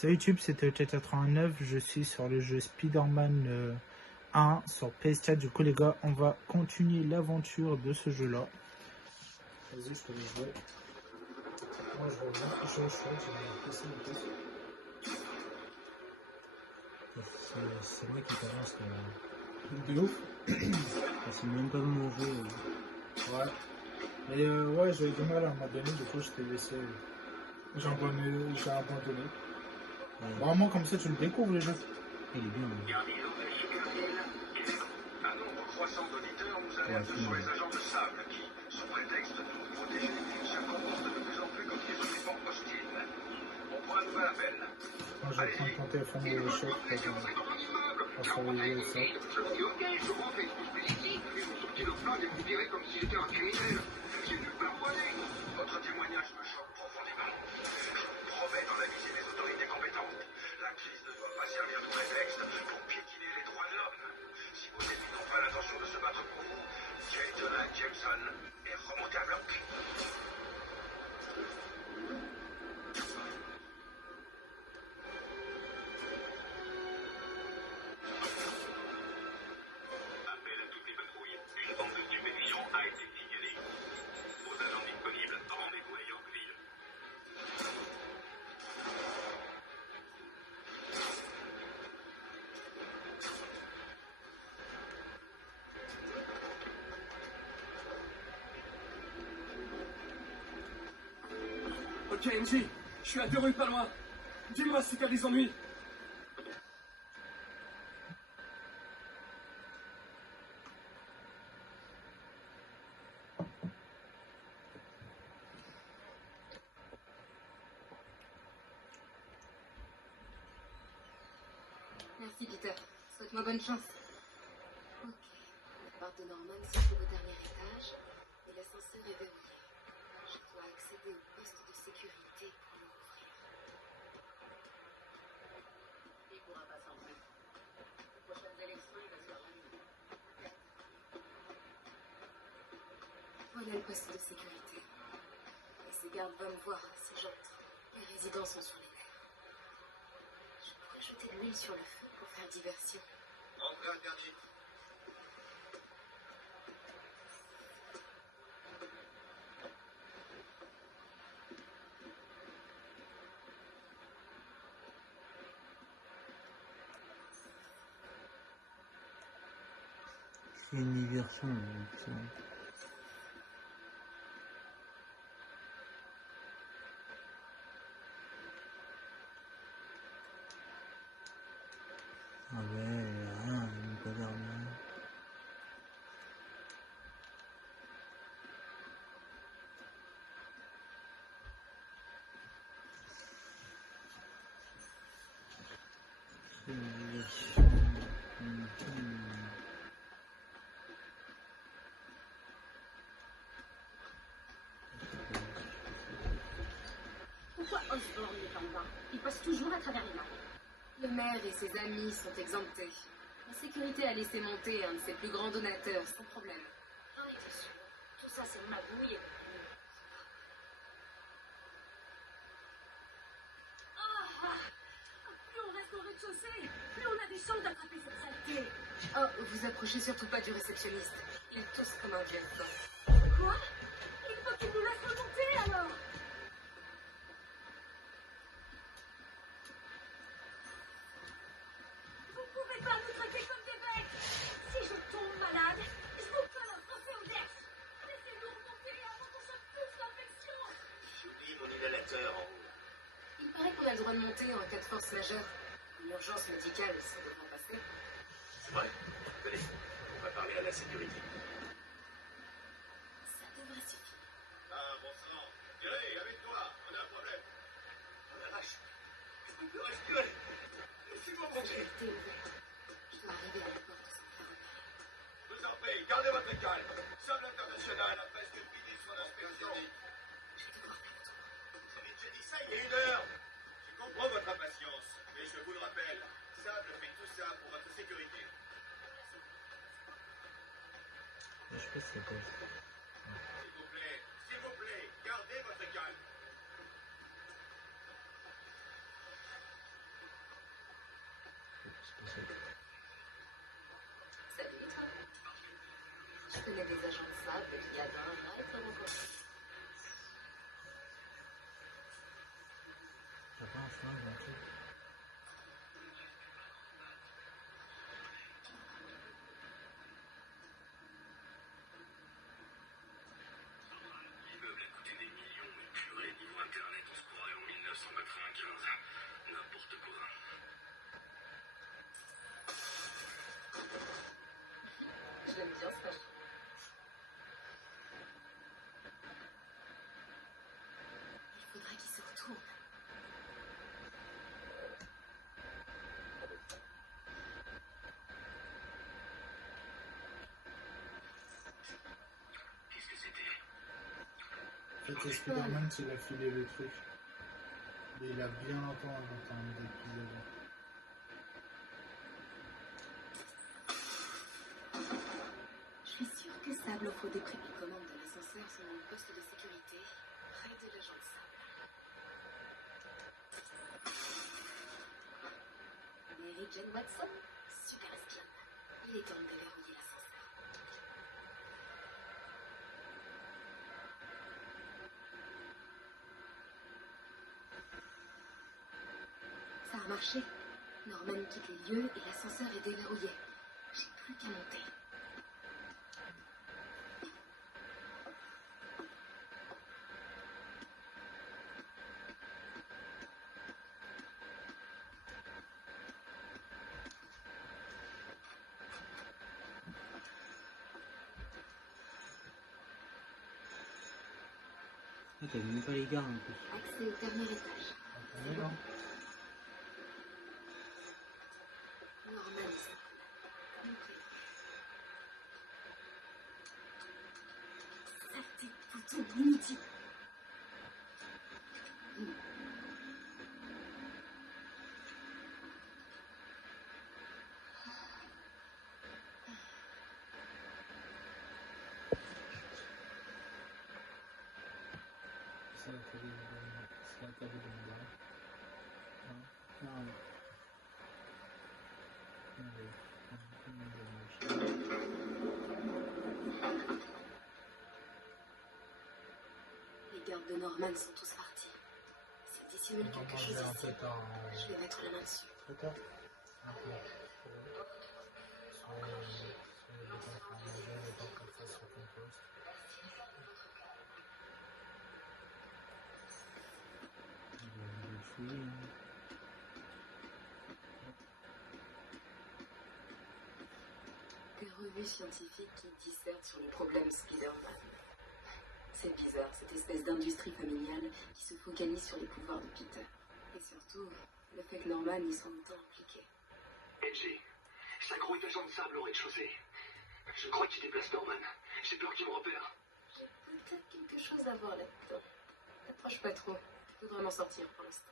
Salut YouTube, c'était ET89, je suis sur le jeu Spider-Man 1 sur PS4. Du coup les gars, on va continuer l'aventure de ce jeu là. Vas-y, je te laisse jouer. Moi je reviens, je vais PC en plus. C'est moi qui commence de ouf. C'est même pas mon jeu. Ouais. Mais ouais, j'avais du mal à un moment donné, du coup je t'ai laissé. J'ai abandonné. Vraiment comme ça tu le découvres le jeu. Il est bien. Un nombre croissant d'auditeurs nous alerte sur les agents de sable qui, sous prétexte de nous protéger, se comportent de plus en plus comme des occupants hostiles. On prend un nouvel appel. Moi je vais prendre ton téléphone de l'échec pour surveiller ça. Ok, je rentre les dispositifs, puis vous sortez le plan et vous direz comme s'il était un criminel. J'ai nulle part où aller. Votre témoignage me choque profondément. Je vous promets d'en aviser les autorités compétentes. La crise ne doit pas servir de prétexte pour piétiner les droits de l'homme. Si vos ennemis n'ont pas l'intention de se battre pour vous, Jonah Jameson est remonté à bloc. Appel à toutes les patrouilles. Une bande de stupéfiants a été signalée. Vos agents disponibles, rendez-vous à Yorkville. Ok, MJ, je suis à 2 rues pas loin. Dis-moi si t'as des ennuis. Merci Peter. Souhaite-moi bonne chance. Ok. La porte de Norman se trouve au dernier étage et l'ascenseur est verrouillé. Je dois accéder au poste de sécurité pour l'ouvrir. Il pourra pas s'en plus. Les prochaines élections, il va se faire rallumer. Voilà le poste de sécurité. Et ces gardes vont me voir si j'entre. Les résidents sont sur les nerfs. Je pourrais jeter de l'huile sur le feu pour faire diversion. Entrée interdite. C'est une version. Ah ouais, rien, il n'est pas l'air bien. C'est une version. Pourquoi Osborn n'est pas en bas? Il passe toujours à travers les mailles. Le maire et ses amis sont exemptés. La sécurité a laissé monter un de ses plus grands donateurs sans problème. J'en étais sûre. Tout ça, c'est une magouille. Plus on reste au rez-de-chaussée, plus on a des chances d'attraper cette saleté. Oh, vous approchez surtout pas du réceptionniste. Il tousse comme un vieux sang. Quoi? Il faut qu'il nous laisse remonter, alors. Vous pouvez pas nous traiter comme des bêtes. Si je tombe malade, je vous colle un procès au derche. Laissez-nous remonter avant qu'on chope tous l'infection. J'oublie mon inhalateur en haut. Il paraît qu'on a le droit de monter en cas de force majeure. Une urgence médicale, ça devrait passer. C'est vrai? Venez, on va parler à la sécurité. Ça devrait suffire. Ah, bon sang. Gray, avec toi, on a un problème. Oh la vache. Je peux plus respirer. Laissez-moi monter. Sécurité ouverte. Je dois arriver à la porte sans me faire repérer. Je vous en prie, gardez votre calme. Somme internationale a presque fini son inspection. Je vais devoir faire le tour. Vous avez déjà dit ça il y a 1 heure. Je comprends votre impatience, mais je vous le rappelle, Sable fait tout ça pour votre sécurité. Je sais pas si c'est quoi. S'il vous plaît, gardez votre calme. Salut, toi. Je connais des agents de sable qui adoreraient être rencontrés. T'as pas un chemin dans tout. L'immeuble a coûté des millions, mais purée, niveau internet, on se croirait en 1995. N'importe quoi. J'aime bien ce machin. Il faudrait qu'il se retourne. Qu'est-ce que c'était? En fait, c'est Spider-Man qui l'a filé le truc. Mais il a bien longtemps avant un épisode. Je suis sûre que Sable offre des prix de commande de l'ascenseur selon le poste de sécurité, près de l'agent de Sable. Mary Jane Watson, super espionne. Il est temps de déverrouiller l'ascenseur. Ça a marché. Norman quitte les lieux et l'ascenseur est déverrouillé. J'ai plus qu'à monter. Ah, t'as même pas les gars en plus. Accès au dernier étage. Attendez, non? Norman Sable. Compris. Saleté de bouton inutile. C'est la table de Manda. Non? Non, non. Allez. Les gardes de Norman sont tous partis. S'il dissimule quelque chose En ici, fait, je vais mettre la main dessus. peut-être. Un peu. Soit les gens font manger, les gens comme ça se compostent. Il va le fouiller. Hein. Des revues scientifiques qui dissertent sur les problèmes Spider-Man. C'est bizarre, cette espèce d'industrie familiale qui se focalise sur les pouvoirs de Peter. Et surtout, le fait que Norman y soit autant impliqué. Edgy, ça grouille d'agents de sable au rez-de-chaussée. Je crois qu'il déplace Norman. J'ai peur qu'il me repère. J'ai peut-être quelque chose à voir là-dedans. T'approche pas trop. Je voudrais m'en sortir pour l'instant.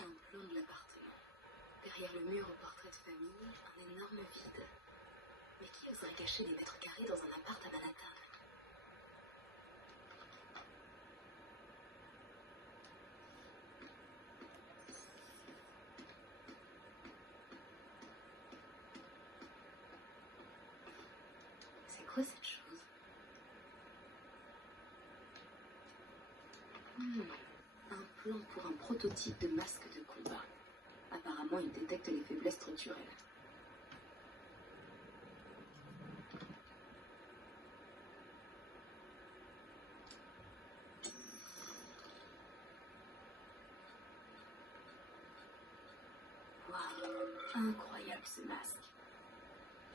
Un plan de l'appartement. Derrière le mur au portrait de famille, un énorme vide. Mais qui oserait cacher des mètres carrés dans un appart à Manhattan? C'est quoi cette chose? Un plan pour un prototype de masque de combat. Apparemment, il détecte les faiblesses structurelles. Waouh, incroyable ce masque.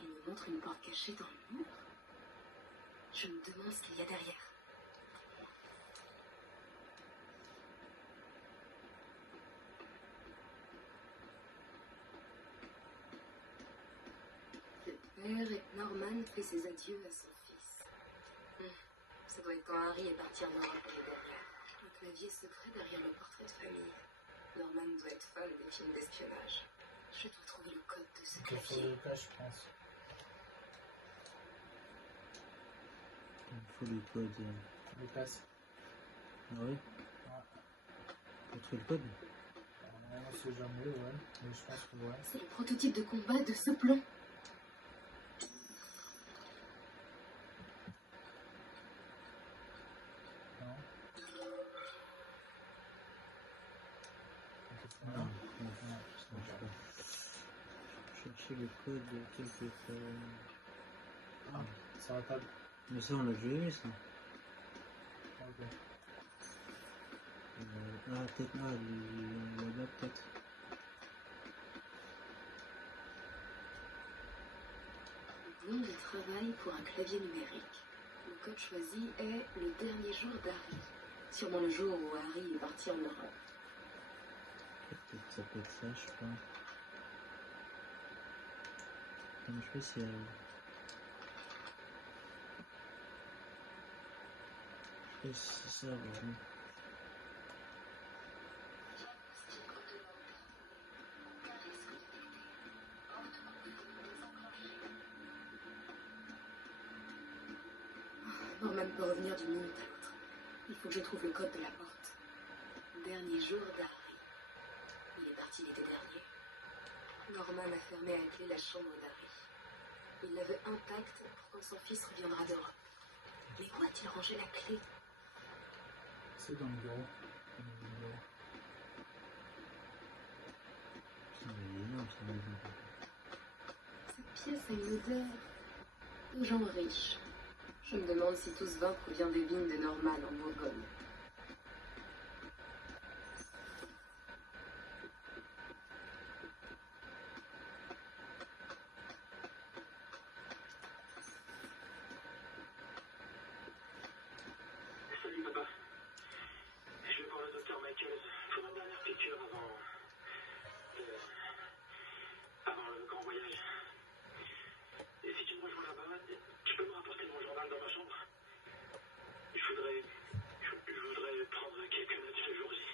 Il me montre une porte cachée dans le mur. Je me demande ce qu'il y a derrière. Le père et Norman fait ses adieux à son fils. Ça doit être quand Harry est parti en Europe l'année dernière. Le clavier secret derrière le portrait de famille. Norman doit être fan des films d'espionnage. Je dois trouver le code de ce Il faut clavier. le cas, je pense. Il faut les codes. Le passe. Ah oui? Ouais. C'est le code? On sait jamais, ouais. Mais je pense que ouais. C'est le prototype de combat de ce plan. Non. Non, non, non, ça marche pas. Chercher le code quelque part. Ah, sur la table. Mais ça, on l'a déjà eu, ça. Ok. Ah, peut-être, là-bas, peut-être. Bon de travail pour un clavier numérique. Le code choisi est le dernier jour d'Harry. Sûrement le jour où Harry est parti en Europe. Peut-être ça peut être ça, je sais pas. Comme spécial. Je sais pas si c'est ça, vraiment. Norman peut revenir d'une minute à l'autre. Il faut que je trouve le code de la porte. Dernier jour d'Harry. Il est parti l'été dernier. Norman a fermé à clé la chambre d'Harry. Il l'avait intacte pour quand son fils reviendra d'Europe. Mais où a-t-il rangé la clé? C'est dans le bureau. Dans le bureau. C'est énorme, ça maison. Cette pièce a une odeur de gens riches. Je me demande si tout ce vin provient des vignes de Norman en Bourgogne. Salut papa. Je vais voir le docteur Michaels pour une dernière piqûre avant le grand voyage. Et si tu me rejoins là-bas, tu peux me rapporter mon journal dans ma chambre? Je voudrais prendre quelques notes ce jour-ci.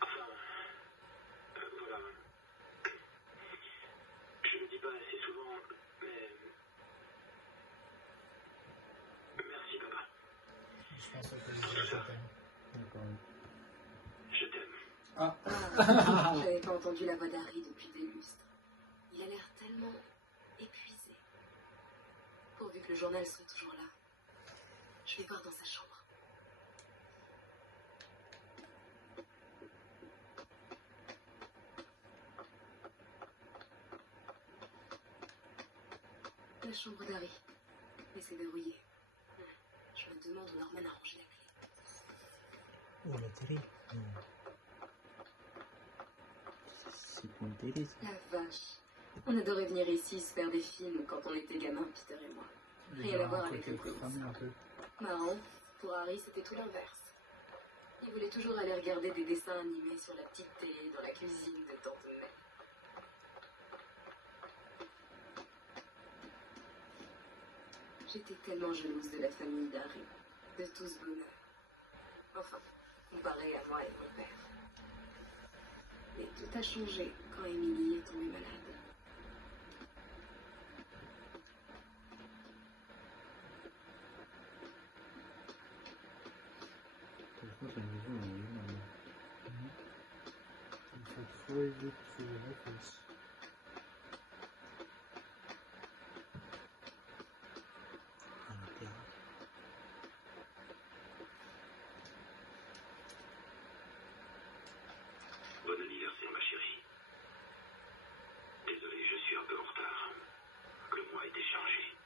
Enfin, voilà. Je le dis pas assez souvent, mais... Merci papa. Je pense que je sais pas. D'accord. Je t'aime. Ah. Ah, j'avais pas entendu la voix d'Harry depuis des lustres. Il a l'air tellement épuisé. Pourvu que le journal soit toujours là. Je vais voir dans sa chambre. La chambre d'Harry. Mais c'est verrouillé. Je me demande où Norman a rangé la clé. Oh, la télé. C'est pour une télé, ça. La vache. On adorait venir ici se faire des films quand on était gamins, Peter et moi. Rien à voir avec le cramé un peu. Marrant, pour Harry, c'était tout l'inverse. Il voulait toujours aller regarder des dessins animés sur la petite télé dans la cuisine de Tante May. J'étais tellement jalouse de la famille d'Harry, de tout ce bonheur. Enfin, comparé à moi et mon père. Mais tout a changé quand Emily est tombée malade. Franchement, sa maison, elle est énorme. Il faut trop aider pour trouver la place. À la terrasse. Bon anniversaire, ma chérie. Désolé, je suis un peu en retard. Le mois a été chargé.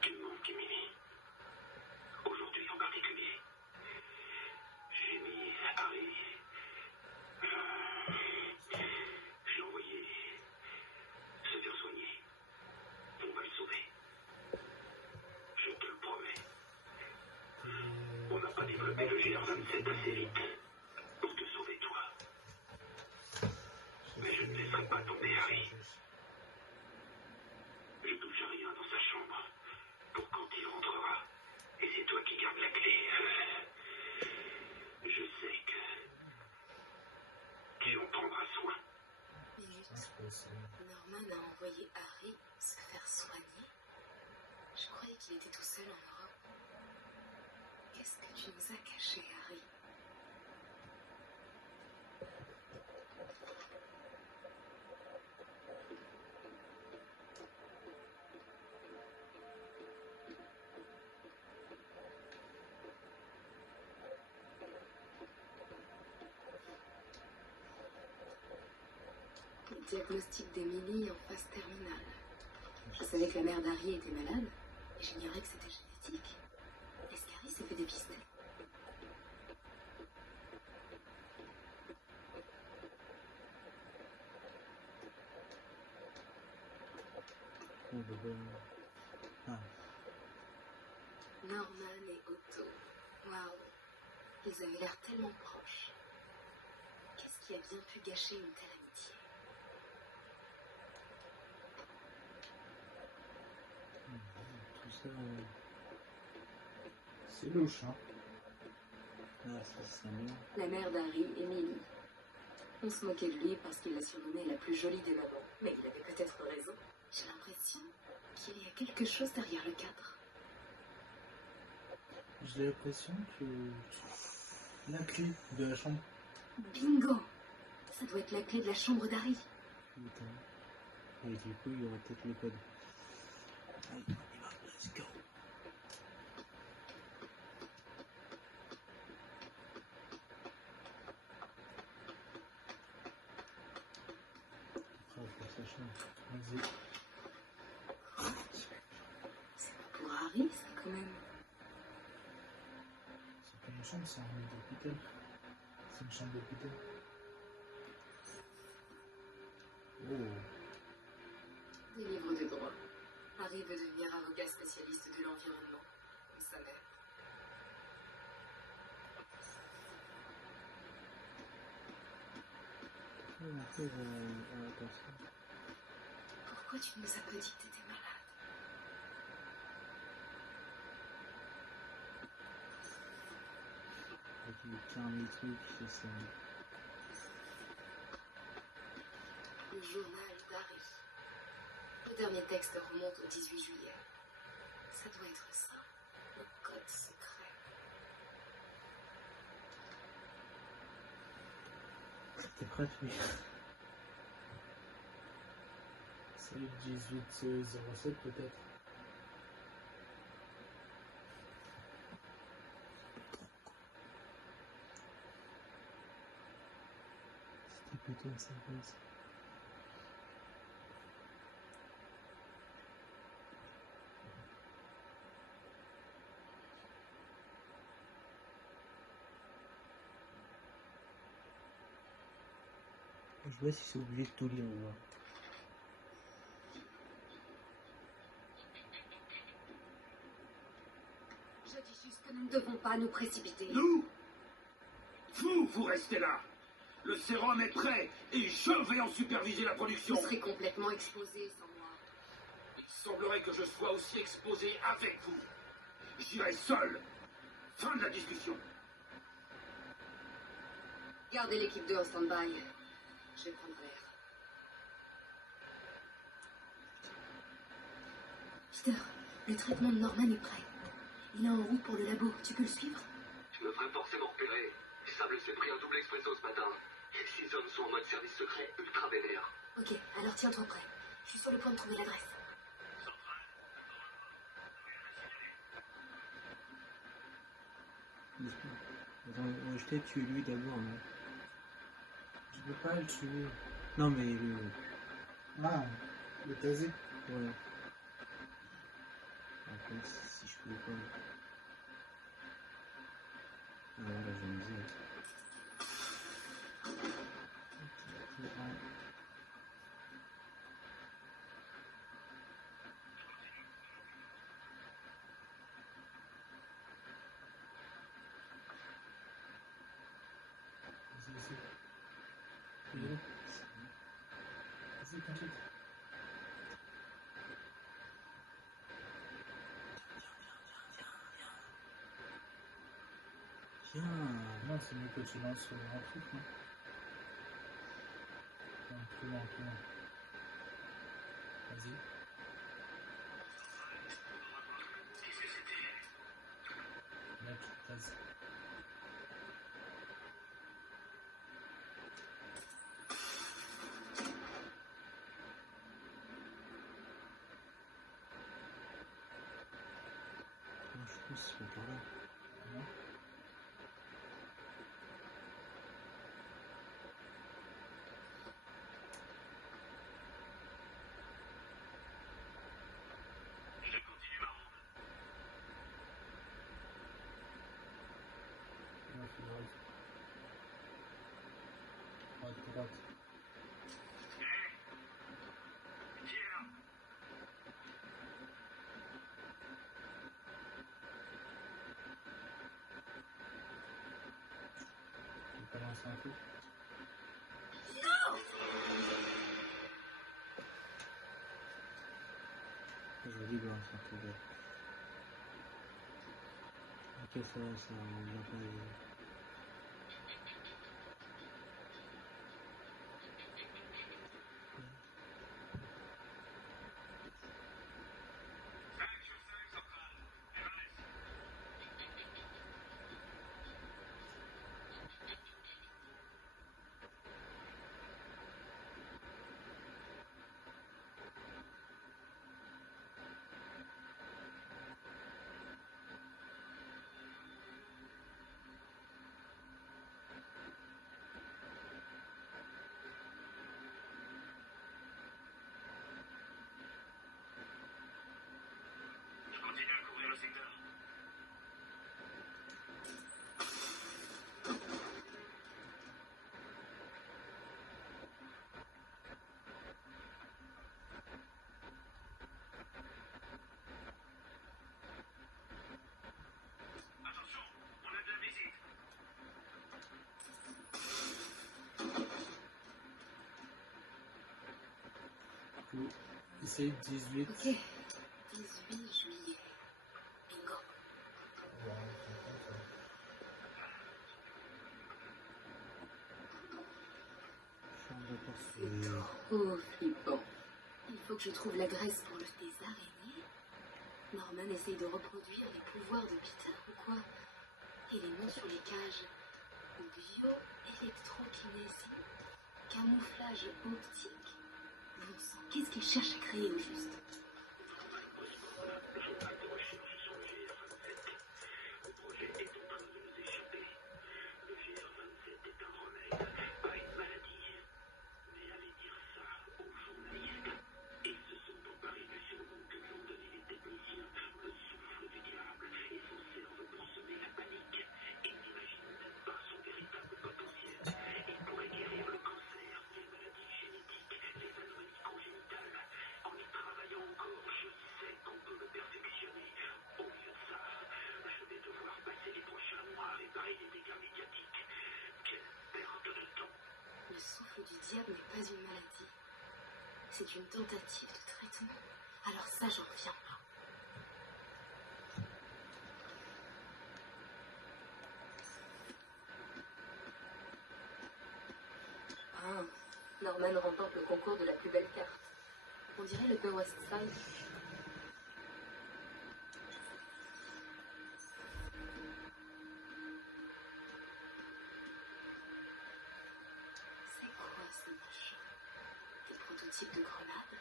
Tu me manques, Emily. Aujourd'hui en particulier. J'ai mis Harry. Je l'ai envoyé se faire soigner. On va le sauver. Je te le promets. On n'a pas développé le GR27 assez vite pour te sauver, toi. Mais je ne laisserai pas tomber Harry. Je touche à rien dans sa chambre pour quand il rentrera. Et c'est toi qui gardes la clé. Je sais que tu en prendras soin. Minute. Norman a envoyé Harry se faire soigner. Je croyais qu'il était tout seul en Europe. Qu'est-ce que tu tu nous as cachés, Harry? Le diagnostic d'Emily en phase terminale. Je savais que la mère d'Harry était malade, et j'ignorais que c'était génétique. Est-ce qu'Harry s'est fait dépister? On va voir. Ah, Norman et Otto. Waouh. Ils avaient l'air tellement proches. Qu'est-ce qui a bien pu gâcher une telle amitié? tout ça. C'est louche, hein. Ah, ça, c'est bien. La mère d'Harry, Emily. On se moquait de lui parce qu'il la surnommait la plus jolie des mamans. Mais il avait peut-être raison. J'ai l'impression qu'il y a quelque chose derrière le cadre. J'ai l'impression que la clé de la chambre. Bingo! Ça doit être la clé de la chambre d'Harry. Putain. Et du coup, il y aura peut-être le code. Allez, on y va, let's go. Après, il faut sa chambre. Vas-y. C'est pas pour Harry, ça, quand même. C'est pas une chambre, c'est un hôpital. C'est une chambre d'hôpital. Oh. Des livres de droit. Harry veut devenir avocat spécialiste de l'environnement, comme sa mère. On va faire la personne. Pourquoi tu ne nous as pas dit que t'étais malade? Avec le dernier truc, c'est ça. Le journal d'Harry. Le dernier texte remonte au 18 juillet. Ça doit être ça. Le code secret. T'es prête, oui. C'est le 1807 peut-être. C'était plutôt ça, ça. Je vois si c'est obligé de tout lire, on va voir. Je dis juste que nous ne devons pas nous précipiter. Nous? Vous restez là. Le sérum est prêt et je vais en superviser la production. Vous serez complètement exposé sans moi. Il semblerait que je sois aussi exposé avec vous. J'irai seul. Fin de la discussion. Gardez l'équipe 2 en stand-by. Je vais prendre l'air. Peter, le traitement de Norman est prêt. Il est en route pour le labo. Tu peux le suivre? Je me ferai forcément repérer. Sable s'est pris un double expresso ce matin. Et 6 hommes sont en mode service secret ultra vénère. Ok, alors tiens-toi prêt. Je suis sur le point de trouver l'adresse. Attends, je t'ai tué lui d'abord, non? Je peux pas le tuer. Non, mais lui, Ah, le tasé. ouais. Par contre, si je pouvais pas. Ah, là, je me disais. Vas-y. Vas-y, t'inquiète. Viens. Non, c'est mieux que tu lances sur un truc, non? Non, plus loin, plus loin. Vas-y. Mec, vas-y. droite. Tiens, Tu peux lancer un coup. Joli blanc, ça peut être. Ok, ça va, ça, on va pas y... je continue à couvrir le secteur. Attention, on a de la visite. Coup. C'est 18. Ok. 18 juillet. Bingo. Chambre portée. Oh, flippant. Il faut que je trouve l'adresse pour le des araignées. Norman essaye de reproduire les pouvoirs de Peter ou quoi? Et les noms sur les cages. Bio-électrokinésie. Camouflage optique. Bon sang, qu'est-ce qu'il cherche à créer au juste? Le souffle du diable n'est pas une maladie. C'est une tentative de traitement. Alors ça, j'en reviens pas. Ah, Norman remporte le concours de la plus belle carte. On dirait le Upper West Side. C'est quoi ce machin? Des prototypes de grenades?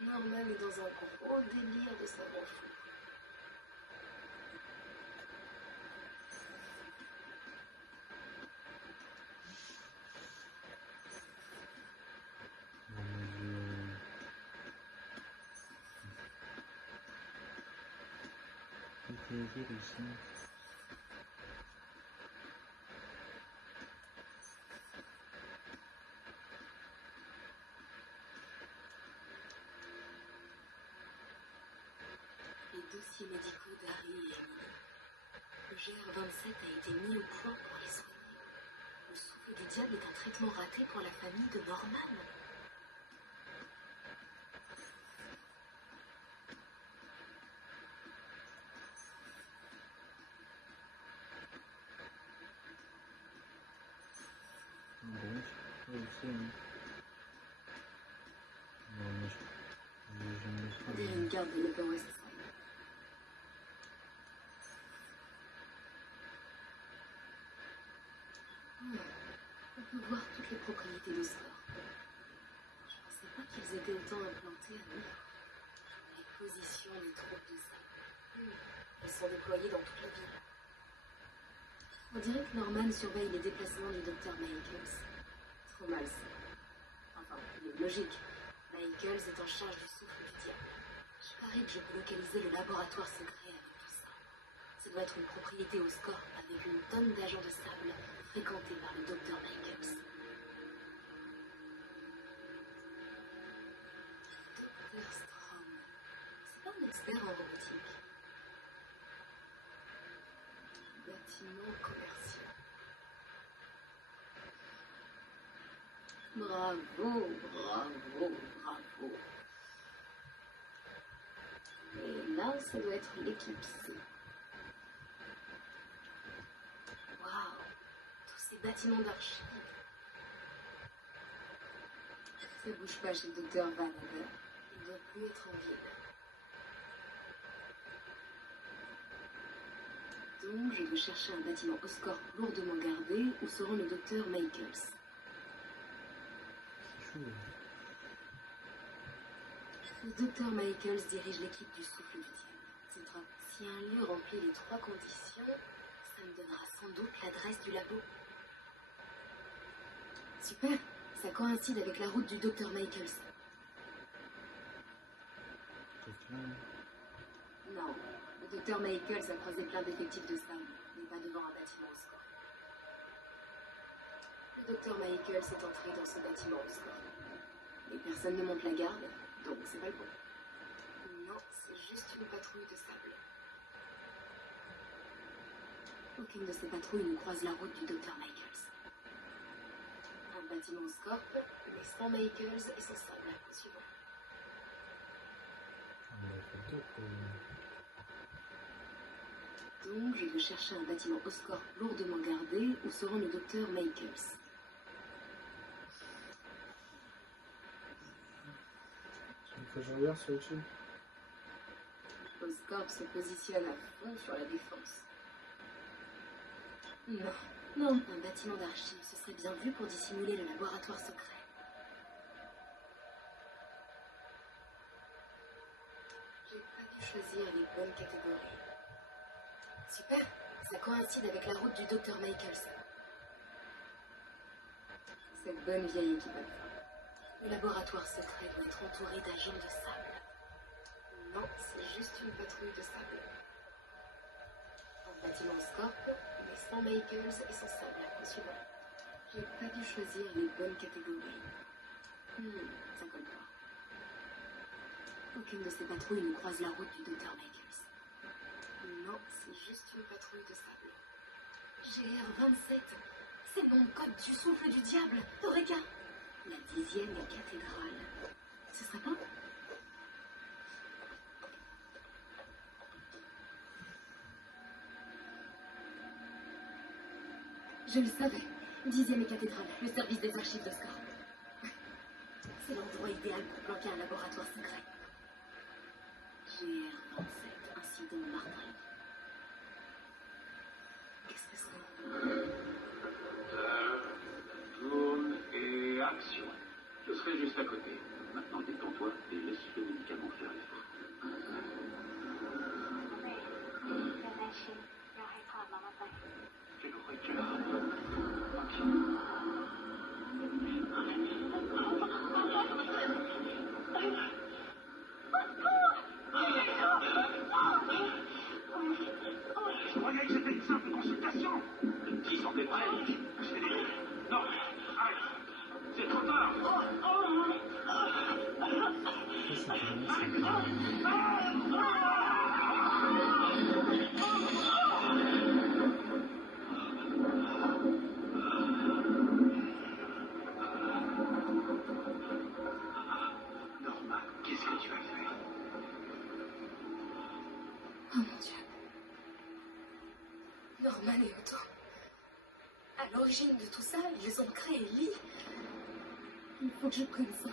Norman est dans un gros délire de savant fou. Oh mon dieu. Ok, ici. Les dossiers médicaux d'Harry et Emily. Le GR27 a été mis au point pour les soigner. Le souffle du diable est un traitement raté pour la famille de Norman. Bon, je peux aussi, hein. Non, mais je ne laisse On pas. dirait une carte de l'Upper West Side. On peut voir toutes les propriétés de Score. Je pensais pas qu'ils étaient autant implantés à New York. Les positions des troupes de Sam. Elles sont déployées dans toute la ville. On dirait que Norman surveille les déplacements du docteur Michaels. Trop mal ça. Enfin, il est logique. Michaels Michaels est en charge du souffle du diable. Je parie que je peux localiser le laboratoire secret avec tout ça. Ça doit être une propriété au score avec une tonne d'agents de sable fréquentés par le docteur Michaels. Dr. Strom. C'est pas un expert en robotique. Bâtiment commercial. Bravo, bravo, bravo. Et là, ça doit être l'équipe C. Waouh, tous ces bâtiments d'archives. Ça bouge pas chez le docteur Van Haver. Il ne doit plus être en ville. Donc, je veux chercher un bâtiment Oscorp lourdement gardé où se rend le docteur Michaels. C'est chaud. Le docteur Michaels dirige l'équipe du souffle du diable. C'est drôle. Si un lieu remplit les 3 conditions, ça me donnera sans doute l'adresse du labo. Super, ça coïncide avec la route du docteur Michaels. C'est clair. Non, le docteur Michaels a croisé plein d'effectifs de sable, mais pas devant un bâtiment au score. Le docteur Michaels est entré dans ce bâtiment au score. Mais personne ne monte la garde, donc c'est pas le bon. Non, c'est juste une patrouille de sable. Aucune de ces patrouilles ne croise la route du docteur Michaels. Un bâtiment au scorp, mais sans Michaels et son sable au suivant. On va faire top. Donc, je veux chercher un bâtiment Oscorp lourdement gardé où se rend le docteur Michaels. Tu veux que je regarde sur YouTube? Oscorp se positionne à fond sur la défense. Non, non, un bâtiment d'archives, ce serait bien vu pour dissimuler le laboratoire secret. J'ai pas dû choisir les bonnes catégories. Super, ça coïncide avec la route du docteur Michaels. Cette bonne vieille équipe alpha. Le laboratoire secret doit être entouré d'agents de sable. Non, c'est juste une patrouille de sable. Un bâtiment Scorp, mais sans Michaels et sans sable à suivant. J'ai pas dû choisir les bonnes catégories. Ça colle pas. Aucune de ces patrouilles ne croise la route du docteur Michaels. Non, c'est juste une patrouille de sable. GR27, c'est le nom de code du souffle du diable, Eureka! La 10e cathédrale. Ce serait pas? Je le savais. 10e cathédrale, le service des archives de Scorp. C'est l'endroit idéal pour planquer un laboratoire secret. GR27, incident Martin. Qu'est-ce que c'est? Tourne et action. Je serai juste à côté. Maintenant, détends-toi et laisse le médicament faire l'effort. Tu le regardes. Je croyais que c'était une simple consultation. Disons des prêts. Accélérez. Non, arrête. C'est trop tard. Norman, qu'est-ce que tu as fait? Oh mon Dieu. Norman et Otto. À l'origine de tout ça, ils ont créé Lee. Il faut que je prenne ça.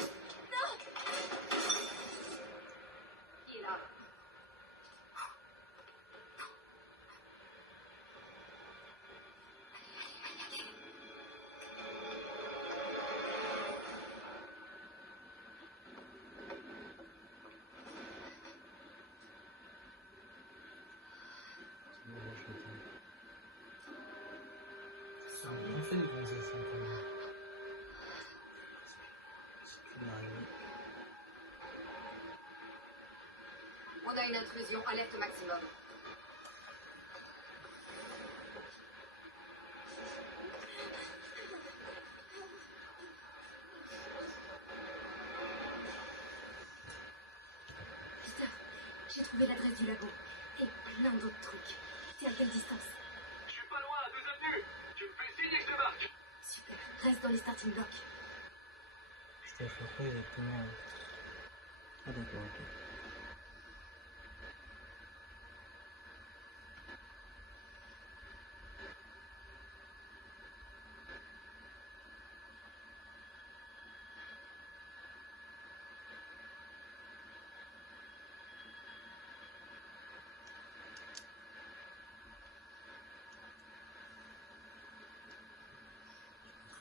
Non! Il est là. a une intrusion, alerte au maximum. Peter, j'ai trouvé l'adresse du labo. Et plein d'autres trucs. T'es à quelle distance? Je suis pas loin, à 2 avenues. Tu me fais signe et je débarque. Super, reste dans les starting blocks. C'était à chaque fois exactement. Ah d'accord, ok.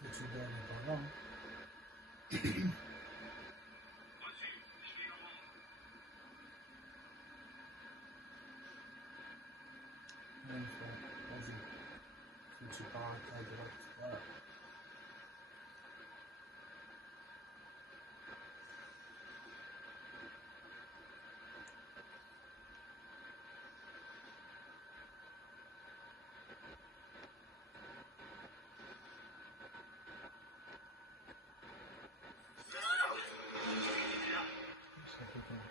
Tu dois aller par là. Hein. Même fois, vas-y. Faut que tu pars à droite. Voilà. Ça fait quand même.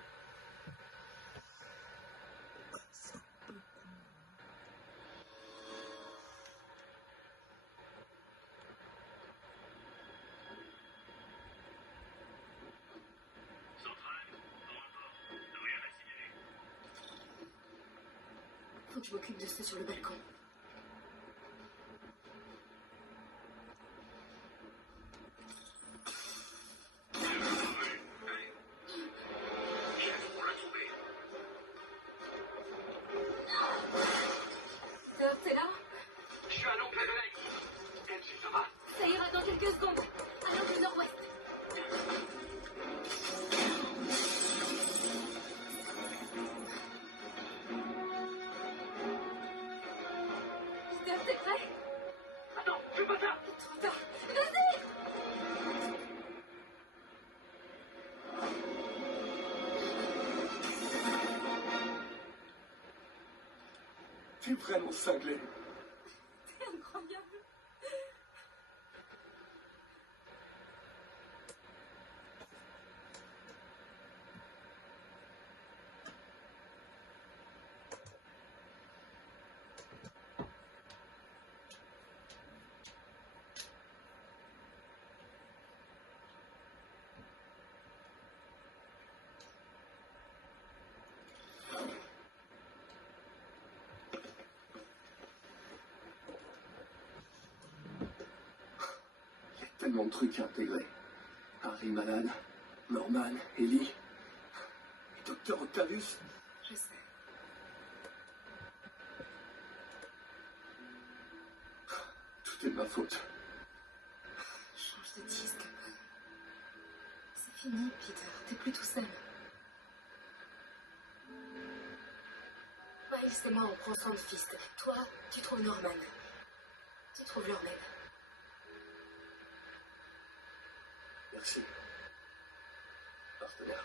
Faut que je m'occupe de ceux sur le balcon. On l'a trouvé. Peter, t'es là? Je suis à l'oncle Alex. Elsie, ça va? Ça ira dans quelques secondes. À l'angle nord-ouest. Peter, t'es prêt? Attends, fais pas ça. Trop tard. Vas-y! T'es vraiment cinglé. C'est incroyable. Tellement de trucs à intégrer. Harry malade, Norman, Ellie, Docteur Octavius. Je sais. Tout est de ma faute. Change de disque. C'est fini, Peter. T'es plus tout seul. Miles et moi, on prend soin de Fist. Toi, tu trouves Norman. Tu trouves leur aide. Merci. Partenaire.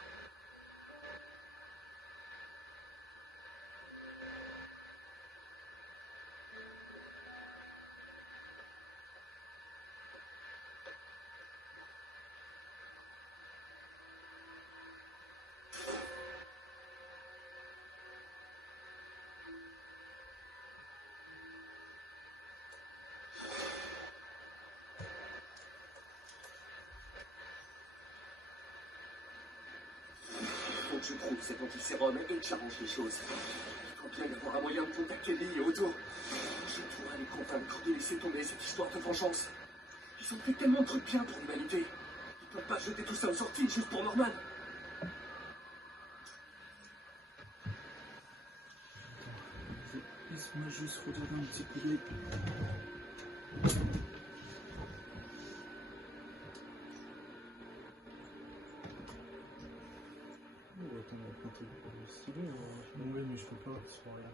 Faut que je trouve cet antisérum et que j'arrange les choses. Il faut bien y avoir un moyen de contacter Lee et Otto. Je pourrais les convaincre de laisser tomber cette histoire de vengeance. Ils ont fait tellement de trucs bien pour l'humanité. Ils peuvent pas jeter tout ça aux sorties juste pour Norman. Laisse-moi juste regarder un petit coup d'œil. Oh, attends, on va prendre le stylo. Oui, mais je peux pas sur rien.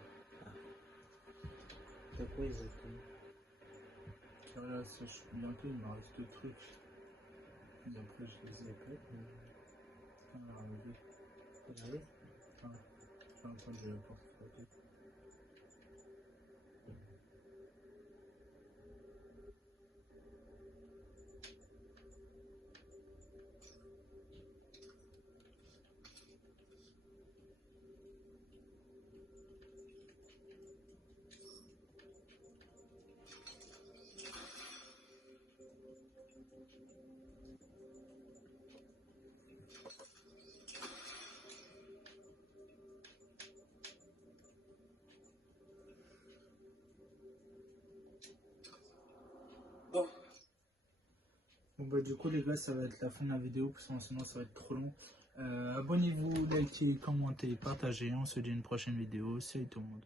T'as quoi exactement? Car là, si je suis bientôt, il me reste 2 trucs. Et après, je les ai D'accord. à enlever. Regardez. Enfin, première fois que je porte photo. Bon bah du coup les gars, ça va être la fin de la vidéo parce que sinon ça va être trop long. Abonnez-vous, likez, commentez, partagez. On se dit à une prochaine vidéo. Salut tout le monde.